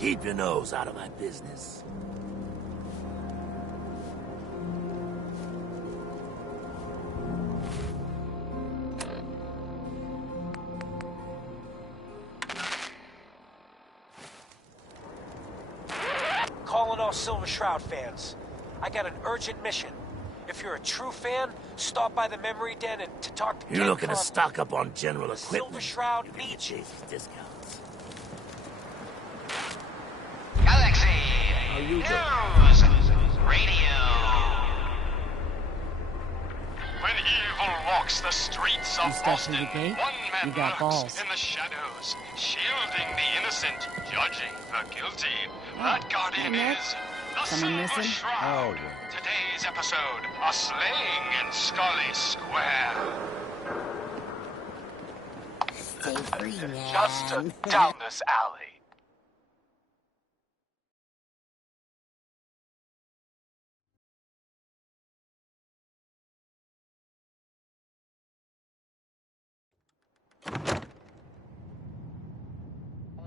Keep your nose out of my business. Calling all Silver Shroud fans. I got an urgent mission. If you're a true fan, stop by the Memory Den and to talk to You're looking to stock up on general equipment. Silver Shroud you needs Chase's discounts. Galaxy you News Radio. When evil walks the streets of Boston, one man lurks in the shadows, shielding the innocent, judging the guilty. That guardian is the Silver Shroud. Today's episode, a slaying in Scully Square. Stay free, man. Just down this alley.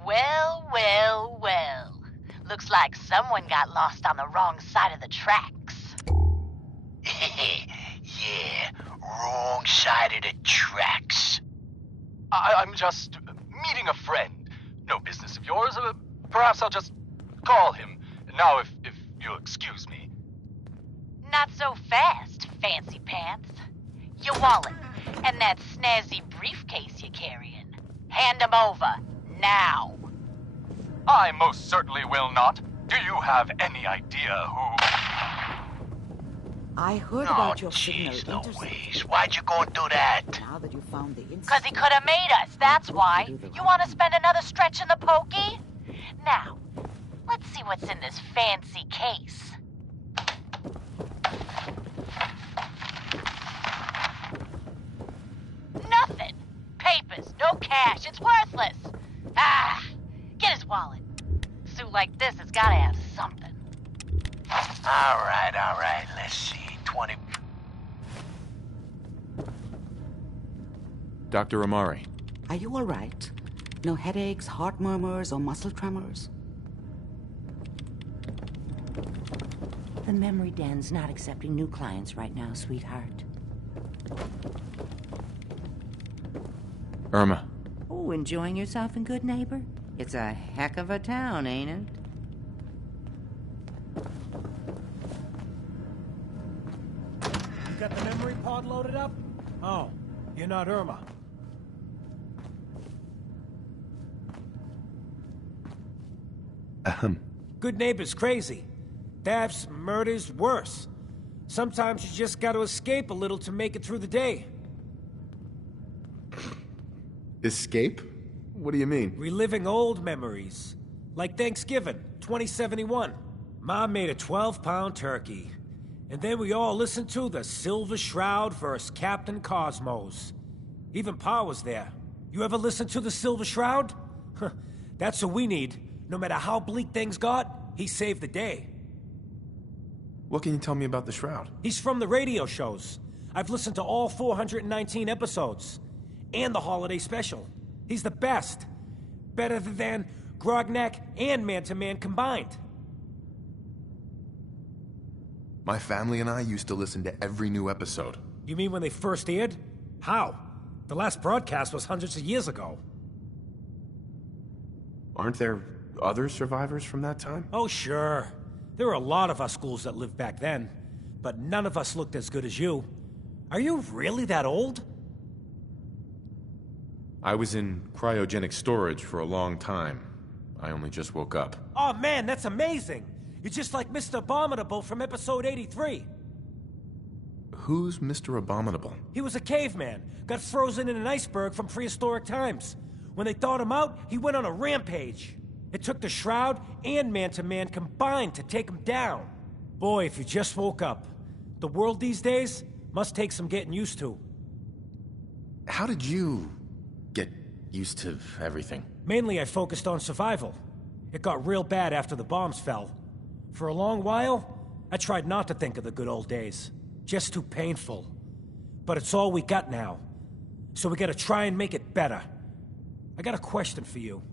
Well, well, well. Looks like someone got lost on the wrong side of the tracks. Yeah, wrong side of the tracks. I'm just meeting a friend. No business of yours. Perhaps I'll just call him. Now, if you'll excuse me. Not so fast, fancy pants. Your wallet and that snazzy briefcase you're carrying. Hand them over, now. I most certainly will not. Do you have any idea who... I heard about your jeez, signal Louise. Why'd you go and do that? Now that you found the incident. 'Cause he could have made us, that's why. You want to spend another stretch in the pokey? Now, let's see what's in this fancy case. Nothing. Papers, no cash, it's worthless. Ah, get his wallet. A suit like this has gotta have something. All right. Let's see. 20... Dr. Amari. Are you all right? No headaches, heart murmurs, or muscle tremors? The Memory Den's not accepting new clients right now, sweetheart. Irma. Oh, enjoying yourself in Good Neighbor? It's a heck of a town, ain't it? You got the memory pod loaded up? Oh, you're not Irma. Good Neighbor's crazy. Thefts, murders, worse. Sometimes you just gotta escape a little to make it through the day. Escape? What do you mean? Reliving old memories. Like Thanksgiving, 2071. Mom made a 12-pound turkey. And then we all listened to the Silver Shroud vs. Captain Cosmos. Even Pa was there. You ever listen to the Silver Shroud? That's what we need. No matter how bleak things got, he saved the day. What can you tell me about the Shroud? He's from the radio shows. I've listened to all 419 episodes. And the holiday special. He's the best. Better than Grognak and Man-to-Man combined. My family and I used to listen to every new episode. You mean when they first aired? How? The last broadcast was hundreds of years ago. Aren't there other survivors from that time? Oh, sure. There were a lot of us ghouls that lived back then. But none of us looked as good as you. Are you really that old? I was in cryogenic storage for a long time. I only just woke up. Oh man, that's amazing! You're just like Mr. Abominable from episode 83. Who's Mr. Abominable? He was a caveman, got frozen in an iceberg from prehistoric times. When they thawed him out, he went on a rampage. It took the Shroud and Man-to-Man combined to take him down. Boy, if you just woke up. The world these days must take some getting used to. How did you get used to everything? Mainly I focused on survival. It got real bad after the bombs fell. For a long while, I tried not to think of the good old days. Just too painful. But it's all we got now. So we gotta try and make it better. I got a question for you.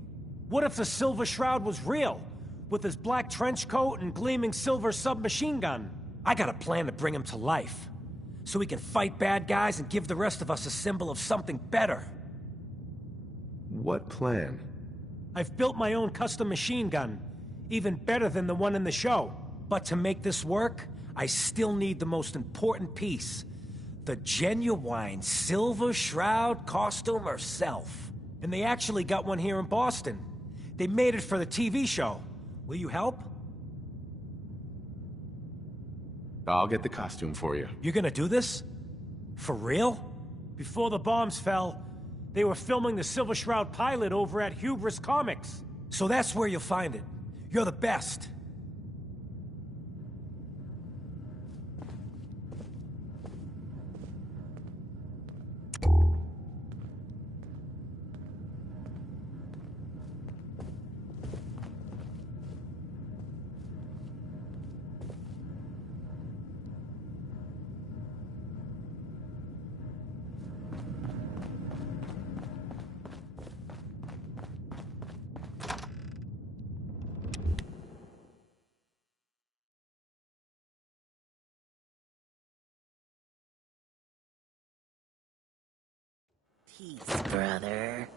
What if the Silver Shroud was real? With his black trench coat and gleaming silver submachine gun? I got a plan to bring him to life. So we can fight bad guys and give the rest of us a symbol of something better. What plan? I've built my own custom machine gun. Even better than the one in the show. But to make this work, I still need the most important piece. The genuine Silver Shroud costume herself. And they actually got one here in Boston. They made it for the TV show. Will you help? I'll get the costume for you. You're gonna do this? For real? Before the bombs fell, they were filming the Silver Shroud pilot over at Hubris Comics. So that's where you'll find it. You're the best. Peace, brother.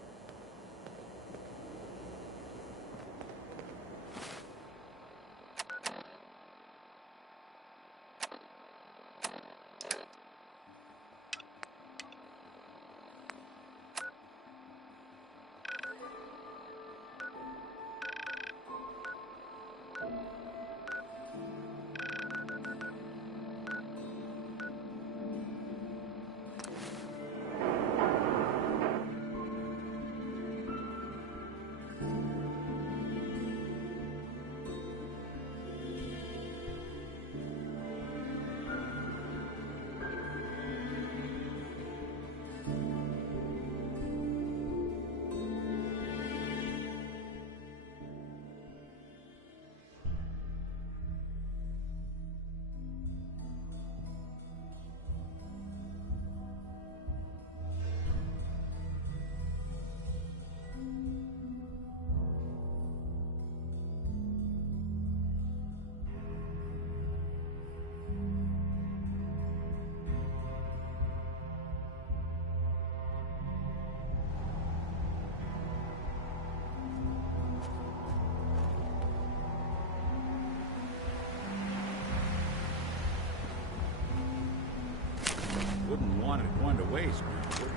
Wouldn't want it going to waste, man, would you?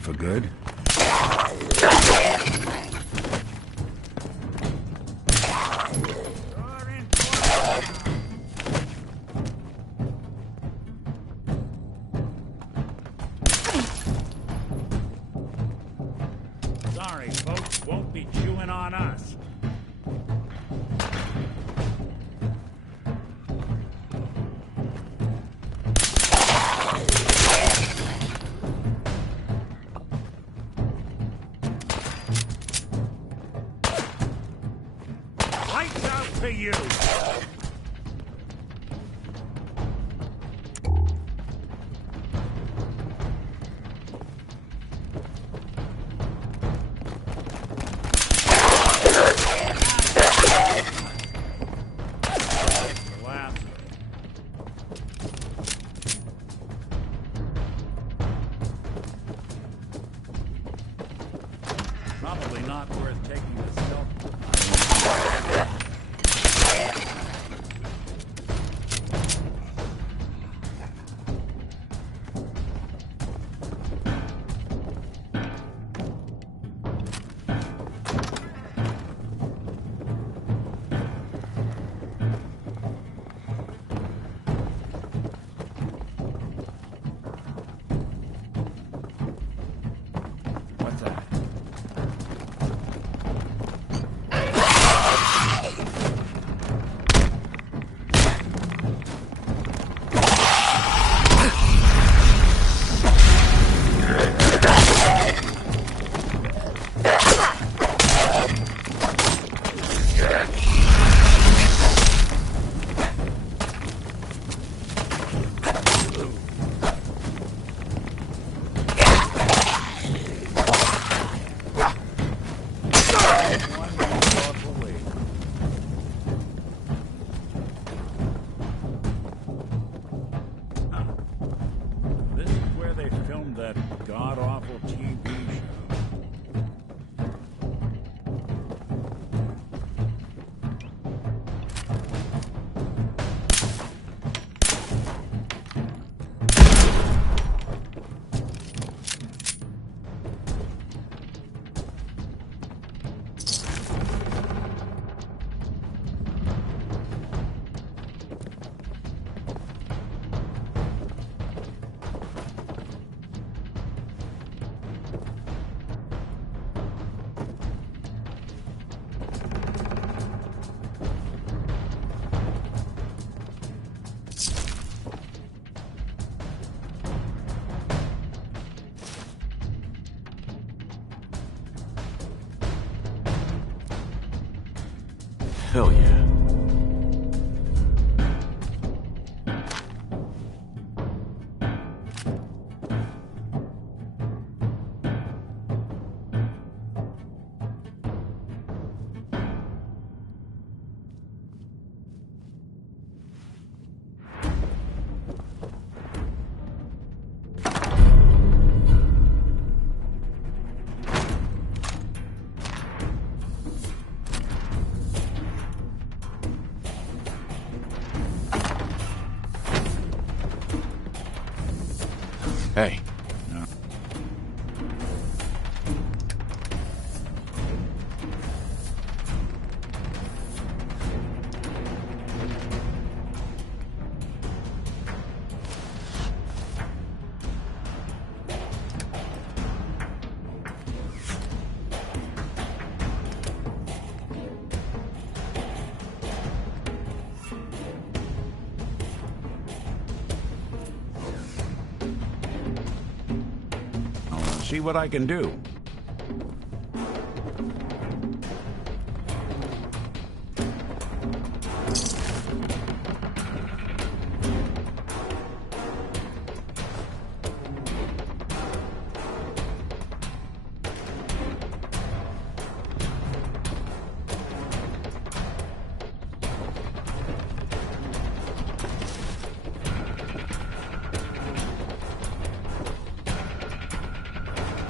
For good? Lights out to you! Probably not worth taking the stealth. What's that? This is where they filmed that god-awful TV show. Hell yeah. Hey. See what I can do.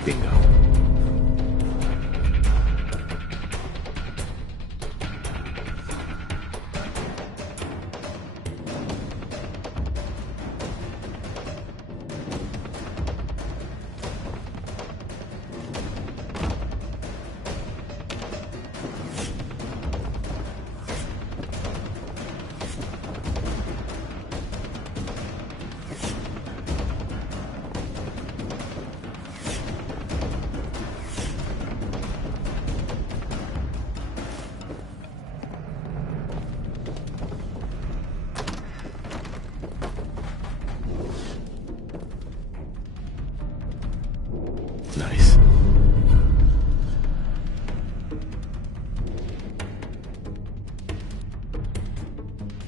Bingo.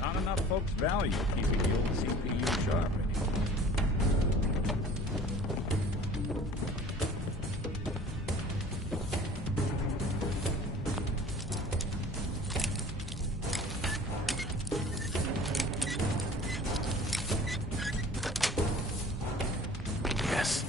Not enough folks value keeping the old CPU sharp anymore. Yes.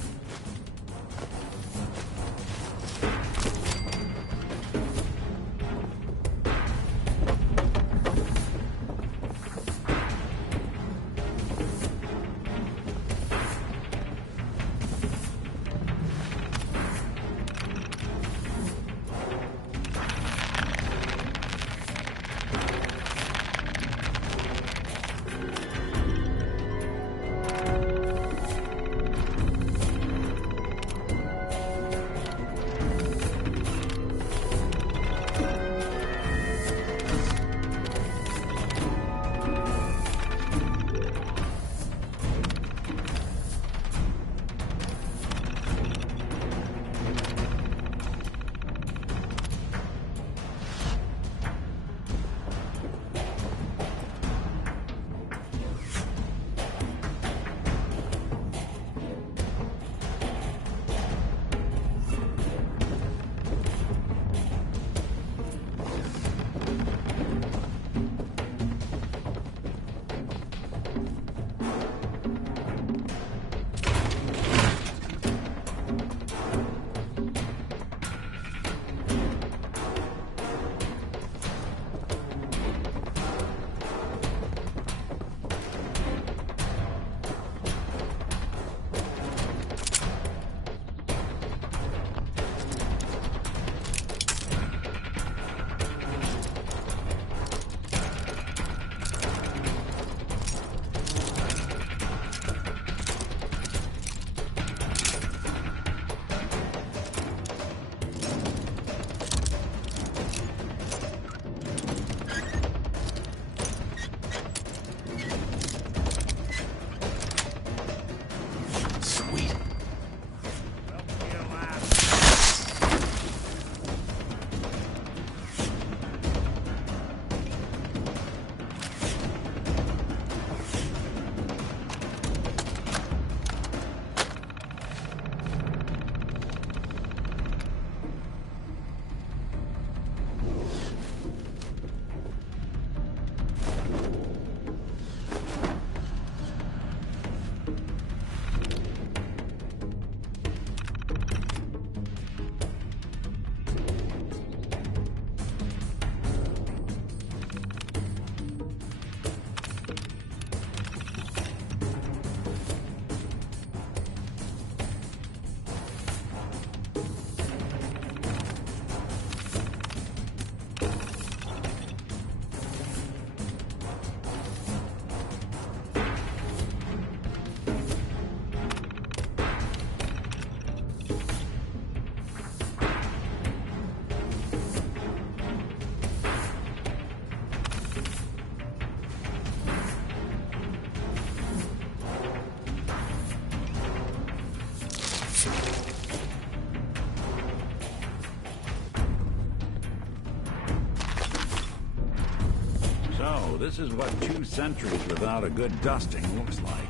So, this is what 2 centuries without a good dusting looks like.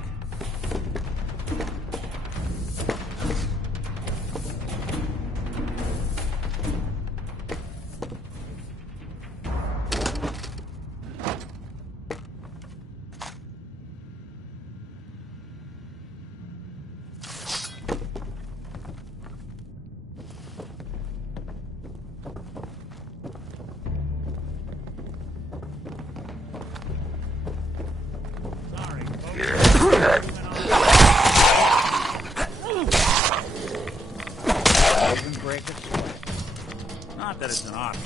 Not that it's an option.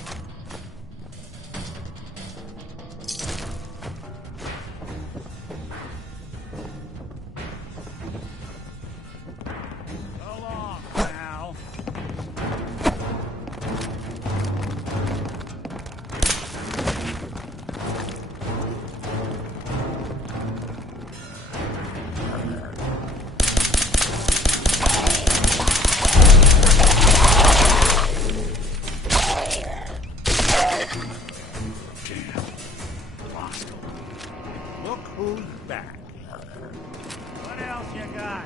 So long, pal. Damn. Lost. Who's back? What else you got?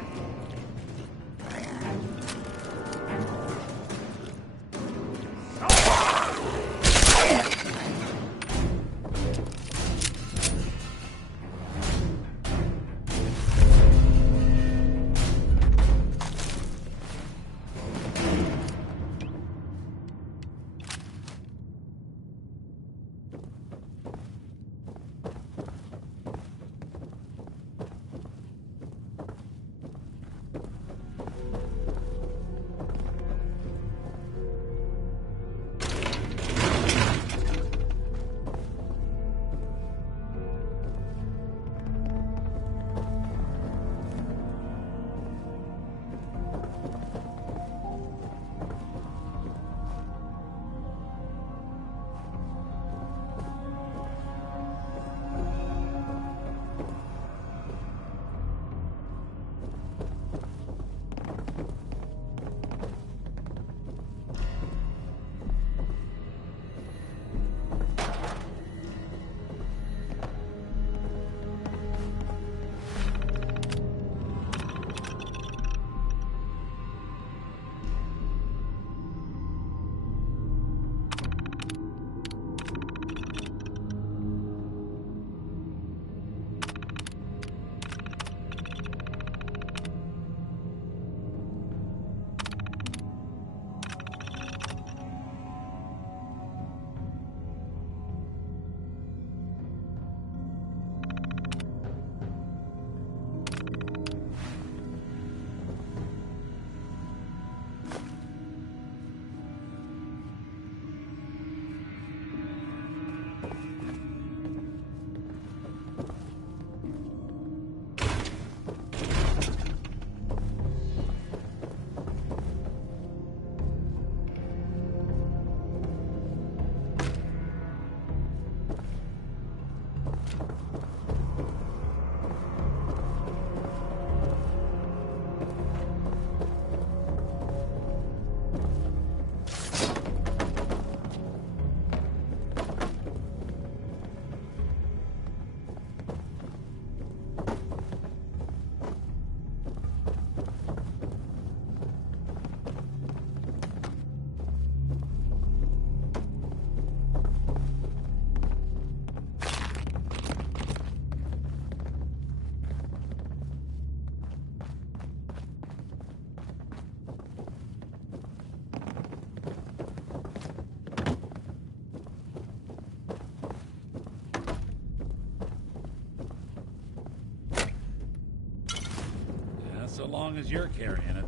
So long as you're carrying it.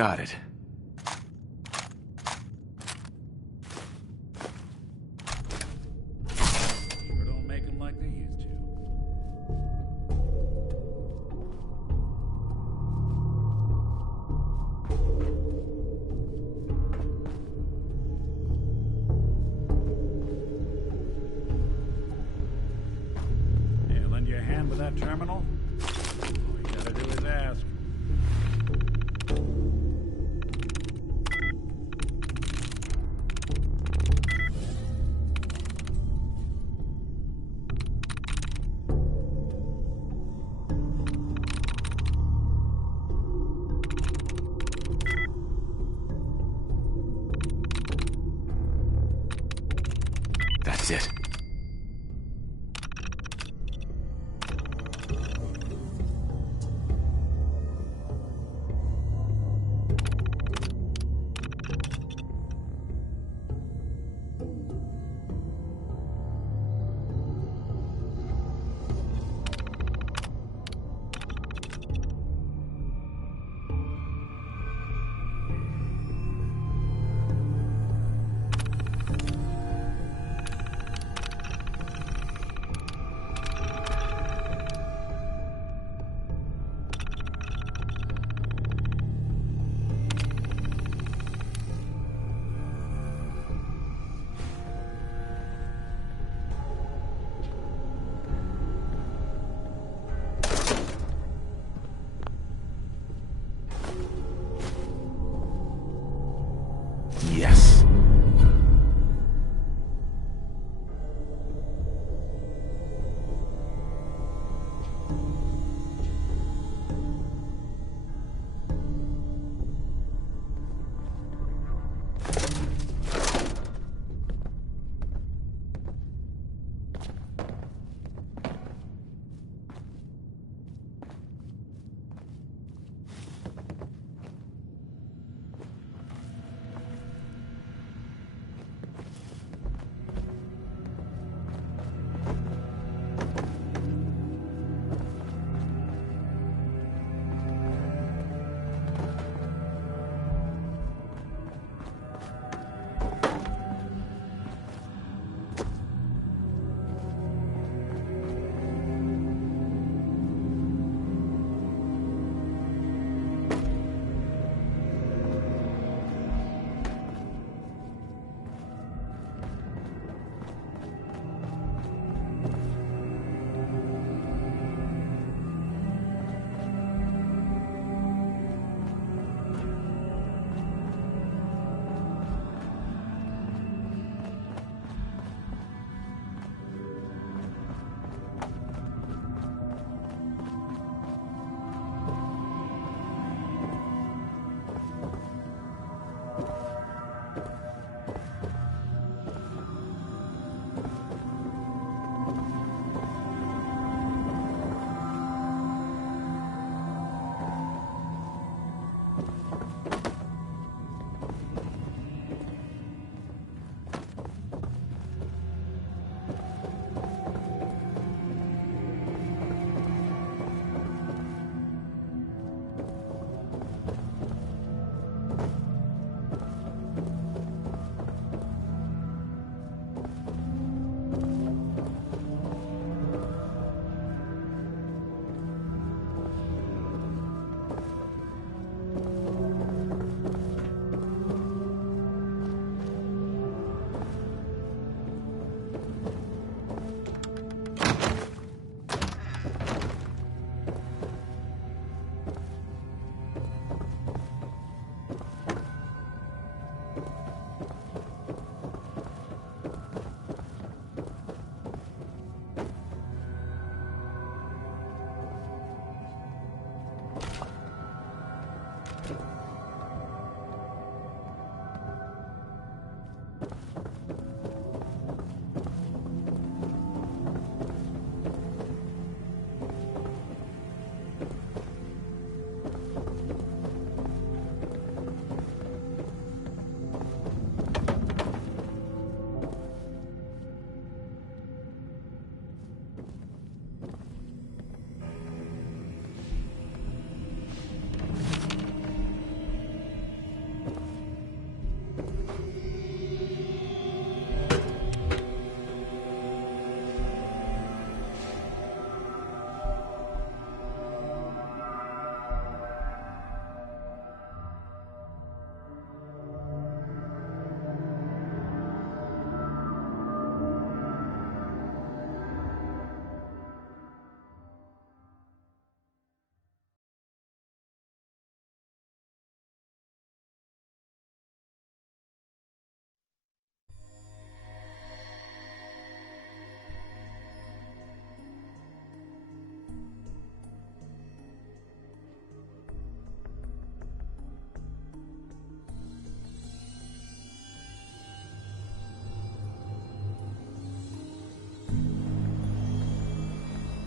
got it. Sure don't make them like they used to. Yeah, lend you a hand with that terminal? All you gotta do is ask. That's it.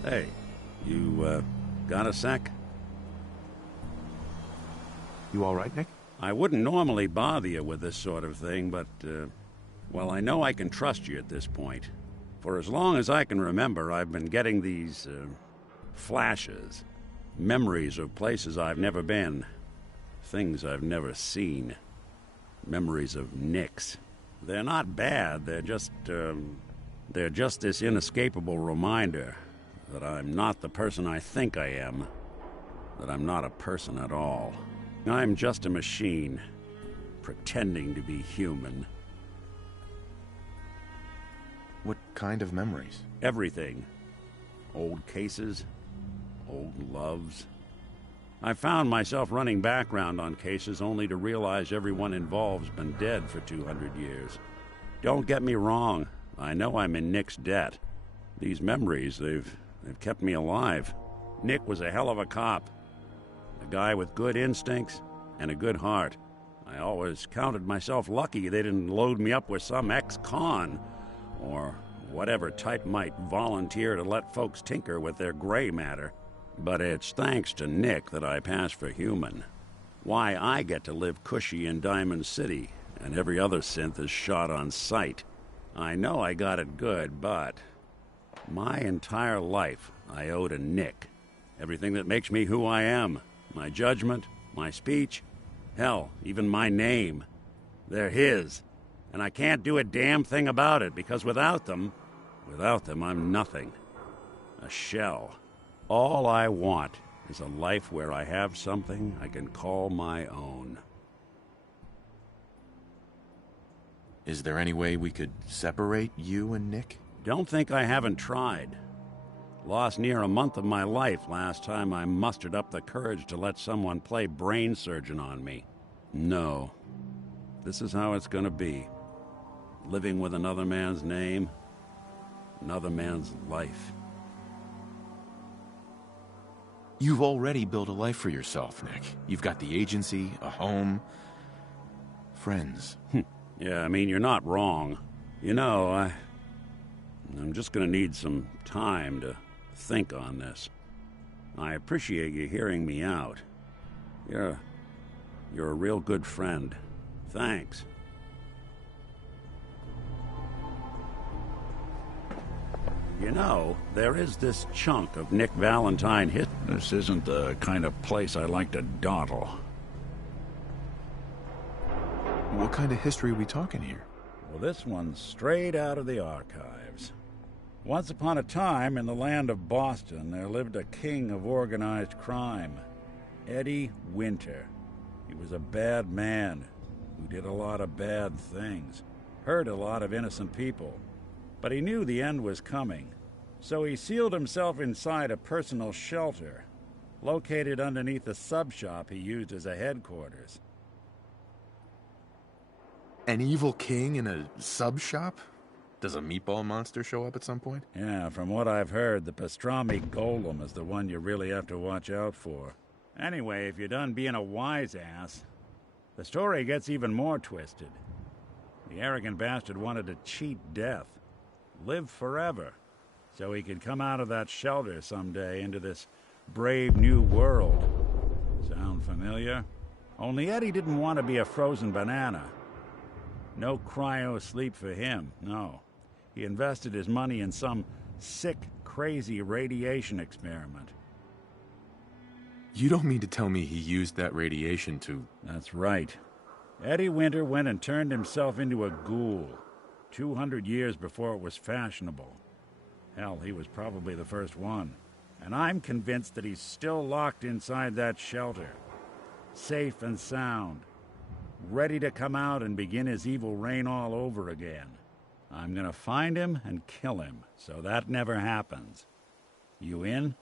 Hey, you, got a sec? You all right, Nick? I wouldn't normally bother you with this sort of thing, but, well, I know I can trust you at this point. For as long as I can remember, I've been getting these, flashes. Memories of places I've never been. Things I've never seen. Memories of Nicks. They're not bad, they're just this inescapable reminder that I'm not the person I think I am. That I'm not a person at all. I'm just a machine, pretending to be human. What kind of memories? Everything. Old cases, old loves. I found myself running background on cases only to realize everyone involved's been dead for 200 years. Don't get me wrong, I know I'm in Nick's debt. These memories, they've kept me alive. Nick was a hell of a cop. A guy with good instincts and a good heart. I always counted myself lucky they didn't load me up with some ex-con, or whatever type might volunteer to let folks tinker with their gray matter. But it's thanks to Nick that I pass for human. Why I get to live cushy in Diamond City, and every other synth is shot on sight. I know I got it good, but my entire life I owe to Nick. Everything that makes me who I am. My judgment, my speech, hell, even my name. They're his. And I can't do a damn thing about it, because without them, I'm nothing. A shell. All I want is a life where I have something I can call my own. Is there any way we could separate you and Nick? Don't think I haven't tried. Lost near a month of my life last time I mustered up the courage to let someone play brain surgeon on me. No. This is how it's gonna be. Living with another man's name, another man's life. You've already built a life for yourself, Nick. You've got the agency, a home, friends. Yeah, I mean, you're not wrong. You know, I'm just gonna need some time to think on this. I appreciate you hearing me out. You're a real good friend. Thanks. You know, there is this chunk of Nick Valentine hit. This isn't the kind of place I like to dawdle. What kind of history are we talking here? Well, this one's straight out of the archives. Once upon a time, in the land of Boston, there lived a king of organized crime, Eddie Winter. He was a bad man who did a lot of bad things, hurt a lot of innocent people. But he knew the end was coming, so he sealed himself inside a personal shelter, located underneath a sub-shop he used as a headquarters. An evil king in a sub-shop? Does a meatball monster show up at some point? Yeah, from what I've heard, the pastrami golem is the one you really have to watch out for. Anyway, if you're done being a wise ass, the story gets even more twisted. The arrogant bastard wanted to cheat death, live forever, so he could come out of that shelter someday into this brave new world. Sound familiar? Only Eddie didn't want to be a frozen banana. No cryo sleep for him, no. He invested his money in some sick, crazy radiation experiment. You don't mean to tell me he used that radiation to... That's right. Eddie Winter went and turned himself into a ghoul, 200 years before it was fashionable. Hell, he was probably the first one. And I'm convinced that he's still locked inside that shelter. Safe and sound. Ready to come out and begin his evil reign all over again. I'm gonna find him and kill him, so that never happens. You in?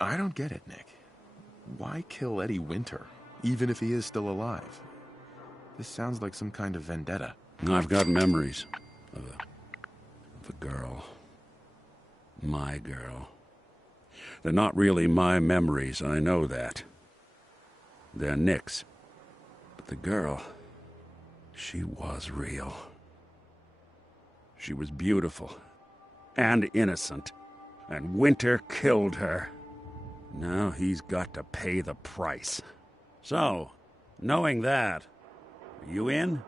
I don't get it, Nick. Why kill Eddie Winter, even if he is still alive? This sounds like some kind of vendetta. I've got memories of a girl. My girl. They're not really my memories, I know that. They're Nick's. But the girl, she was real. She was beautiful and innocent. And Winter killed her. Now he's got to pay the price. So, knowing that, are you in?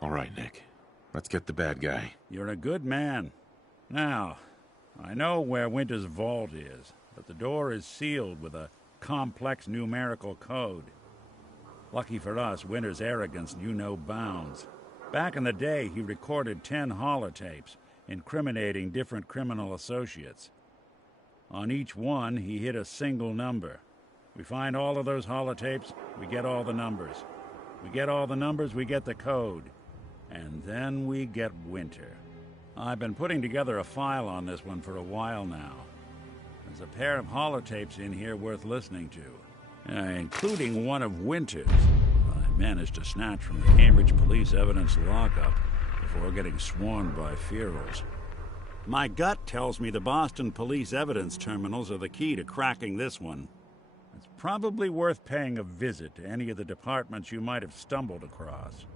All right, Nick. Let's get the bad guy. You're a good man. Now, I know where Winter's vault is, but the door is sealed with a complex numerical code. Lucky for us, Winter's arrogance knew no bounds. Back in the day, he recorded 10 holotapes, incriminating different criminal associates. On each one, he hit a single number. We find all of those holotapes, we get all the numbers. We get all the numbers, we get the code. And then we get Winter. I've been putting together a file on this one for a while now. There's a pair of holotapes in here worth listening to, including one of Winter's. I managed to snatch from the Cambridge Police evidence lockup before getting swarmed by ferals. My gut tells me the Boston Police evidence terminals are the key to cracking this one. It's probably worth paying a visit to any of the departments you might have stumbled across.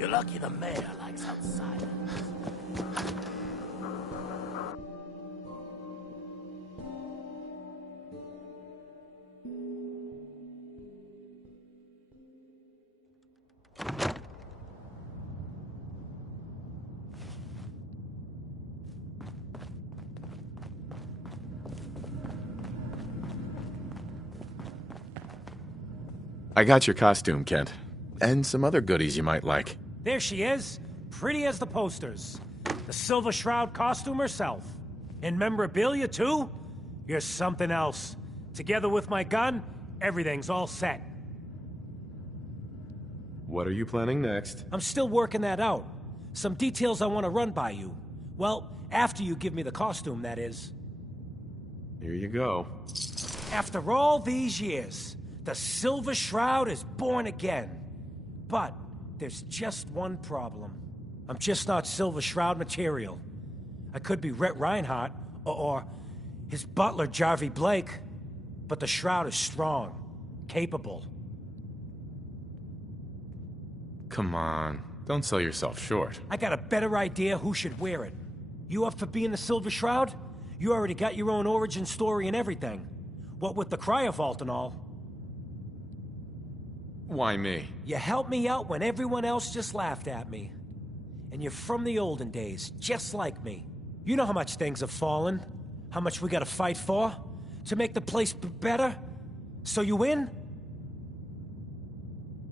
You're lucky the mayor likes outsiders. I got your costume, Kent. And some other goodies you might like. There she is, pretty as the posters. The Silver Shroud costume herself. And memorabilia, too? You're something else. Together with my gun, everything's all set. What are you planning next? I'm still working that out. Some details I want to run by you. Well, after you give me the costume, that is. Here you go. After all these years, the Silver Shroud is born again. But there's just one problem. I'm just not Silver Shroud material. I could be Rhett Reinhardt, or his butler, Jarvie Blake. But the Shroud is strong, capable. Come on. Don't sell yourself short. I got a better idea who should wear it. You up for being the Silver Shroud? You already got your own origin story and everything. What with the cryo vault and all. Why me? You helped me out when everyone else just laughed at me. And you're from the olden days, just like me. You know how much things have fallen. How much we gotta fight for. To make the place better. So you win?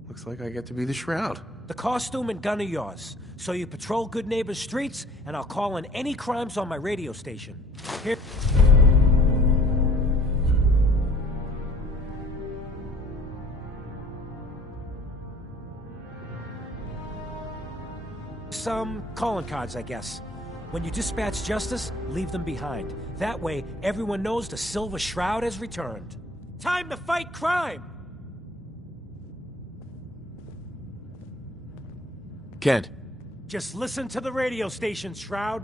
Looks like I get to be the Shroud. The costume and gun are yours. So you patrol Good Neighbor's streets, and I'll call in any crimes on my radio station. Here... Some calling cards, I guess. When you dispatch justice, leave them behind. That way, everyone knows the Silver Shroud has returned. Time to fight crime! Kent. Just listen to the radio station, Shroud.